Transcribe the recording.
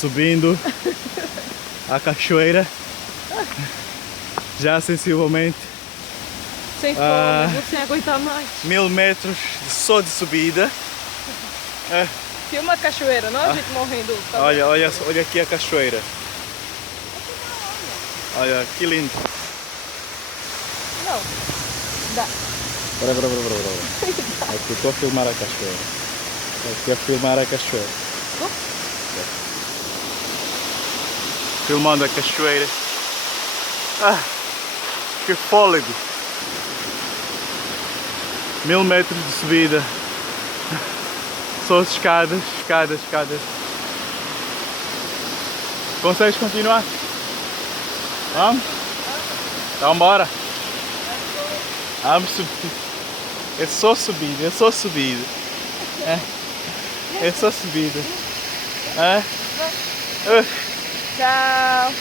subindo a cachoeira, já sensivelmente Sem fome, vou sem aguentar mais. 1000 metros só de subida. Filma a cachoeira, não a gente morrendo. Tá Olha aqui a cachoeira. Olha, que lindo. Não, dá. Bora. Aqui estou a filmar a cachoeira. Aqui a filmar a cachoeira. Filmando a cachoeira. Que fôlego! 1000 metros de subida. Só escadas. Consegues continuar? Vamos? Então bora. Vamos subir. É só subida. É só subida. Tchau.